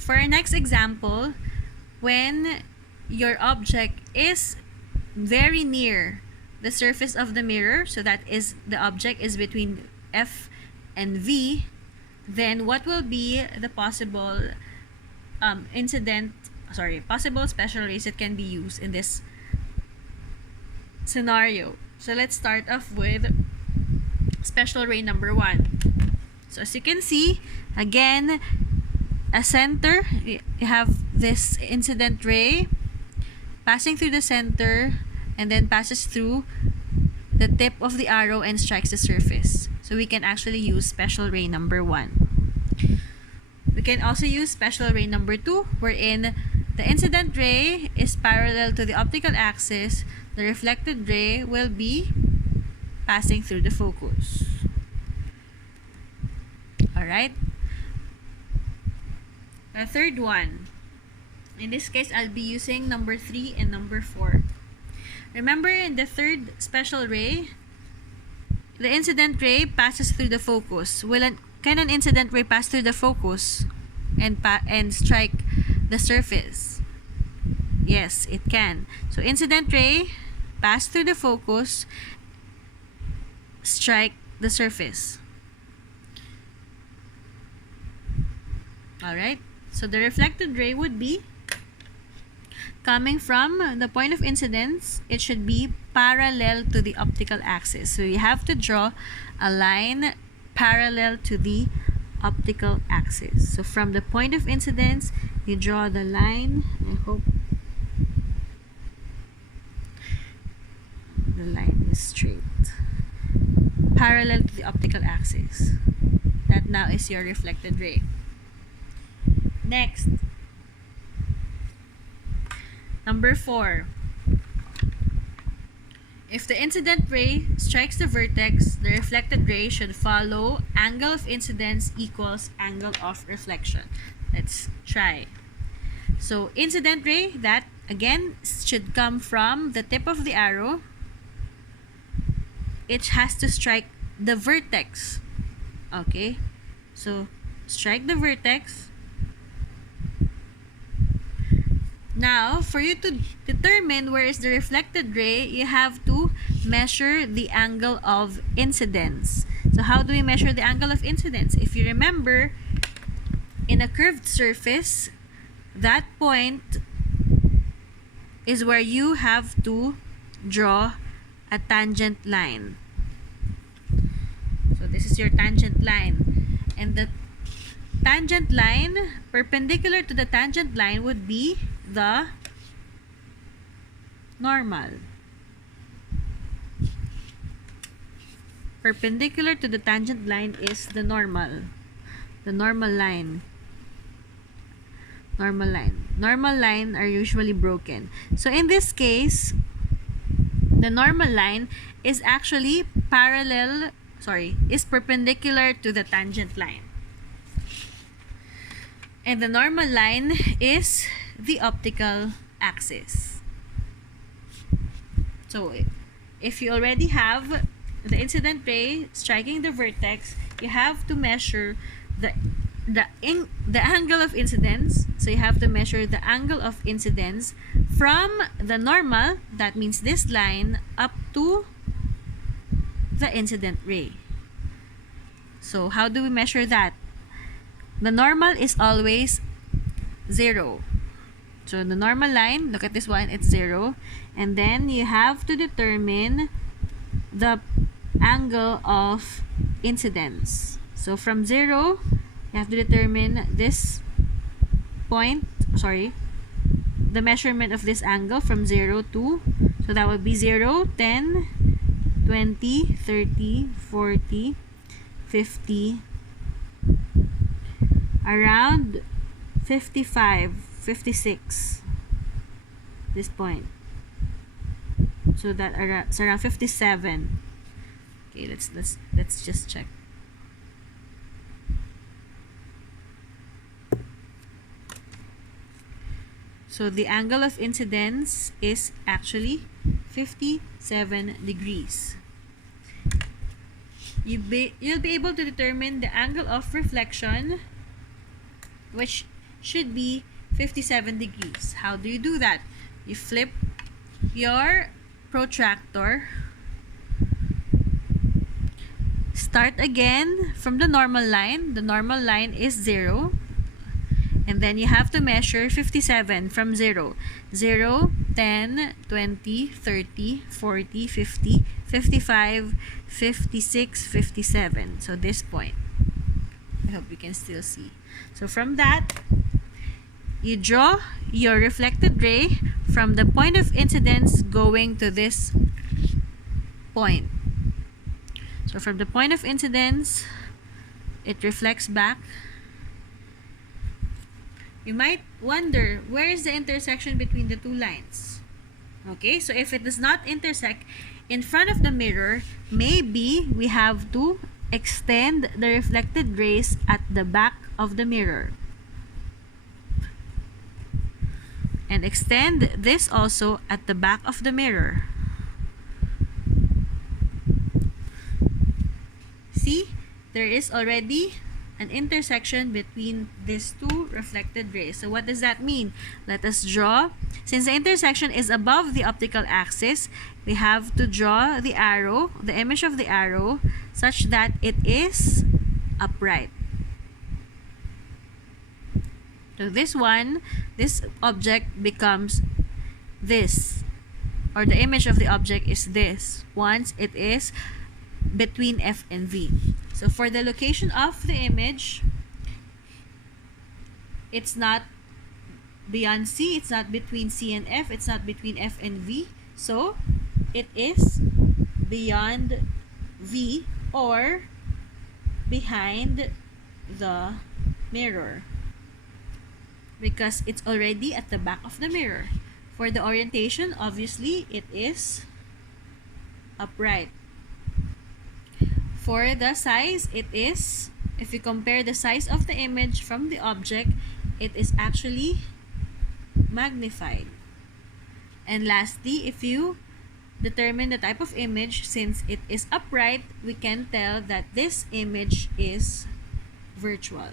For our next example, when your object is very near the surface of the mirror, so that is the object is between F and V, then what will be the possible possible special rays that can be used in this scenario? So let's start off with special ray number 1. So as you can see, again, a center, you have this incident ray passing through the center and then passes through the tip of the arrow and strikes the surface. So we can actually use special ray number 1. We can also use special ray number 2, wherein the incident ray is parallel to the optical axis. The reflected ray will be passing through the focus. Alright? The third one. In this case, I'll be using number 3 and number 4. Remember, in the third special ray, the incident ray passes through the focus. Can an incident ray pass through the focus and strike the surface? Yes, it can. So incident ray pass through the focus, strike the surface. Alright, so the reflected ray would be coming from the point of incidence. It should be parallel to the optical axis. So you have to draw a line parallel to the optical axis. So from the point of incidence, you draw the line. I hope the line is straight. Parallel to the optical axis. That now is your reflected ray. Next, number 4. If the incident ray strikes the vertex, the reflected ray should follow angle of incidence equals angle of reflection. Let's try. So incident ray, that again should come from the tip of the arrow. It has to strike the vertex. Okay, so strike the vertex. Now, for you to determine where is the reflected ray, you have to measure the angle of incidence. So how do we measure the angle of incidence? If you remember, in a curved surface, that point is where you have to draw a tangent line. So this is your tangent line. And the tangent line, perpendicular to the tangent line, would be the normal. Perpendicular to the tangent line is the normal. The normal line. Normal line. Normal line are usually broken. So in this case, the normal line is actually is perpendicular to the tangent line. And the normal line is the optical axis. So if you already have the incident ray striking the vertex, you have to measure the angle of incidence. So you have to measure the angle of incidence from the normal, that means this line, up to the incident ray. So how do we measure that? The normal is always 0. So the normal line, look at this one, it's 0. And then you have to determine the angle of incidence. So from 0, you have to determine this point, the measurement of this angle from 0 to, so that would be 0, 10, 20, 30, 40, 50, around 55, 56, this point. So that it's around 57. Okay, let's just check. So the angle of incidence is actually 57 degrees. You'll be able to determine the angle of reflection, which should be 57 degrees. How do you do that? You flip your protractor, start again from the normal line. The normal line is 0. And then you have to measure 57 from 0. 0, 10, 20, 30, 40, 50, 55, 56, 57. So this point. I hope you can still see. So from that, you draw your reflected ray from the point of incidence going to this point. So from the point of incidence, it reflects back. You might wonder, where is the intersection between the two lines? Okay, so if it does not intersect in front of the mirror, maybe we have to extend the reflected rays at the back of the mirror. And extend this also at the back of the mirror. See, there is already an intersection between these two reflected rays. So what does that mean? Let us draw. Since the intersection is above the optical axis, we have to draw the arrow, the image of the arrow, such that it is upright. So this object becomes this, or the image of the object is this, once it is between F and V. So for the location of the image, it's not beyond C, it's not between C and F, it's not between F and V. So it is beyond V or behind the mirror, because it's already at the back of the mirror. For the orientation, obviously, it is upright. For the size, it is, if you compare the size of the image from the object, it is actually magnified. And lastly, if you determine the type of image, since it is upright, we can tell that this image is virtual.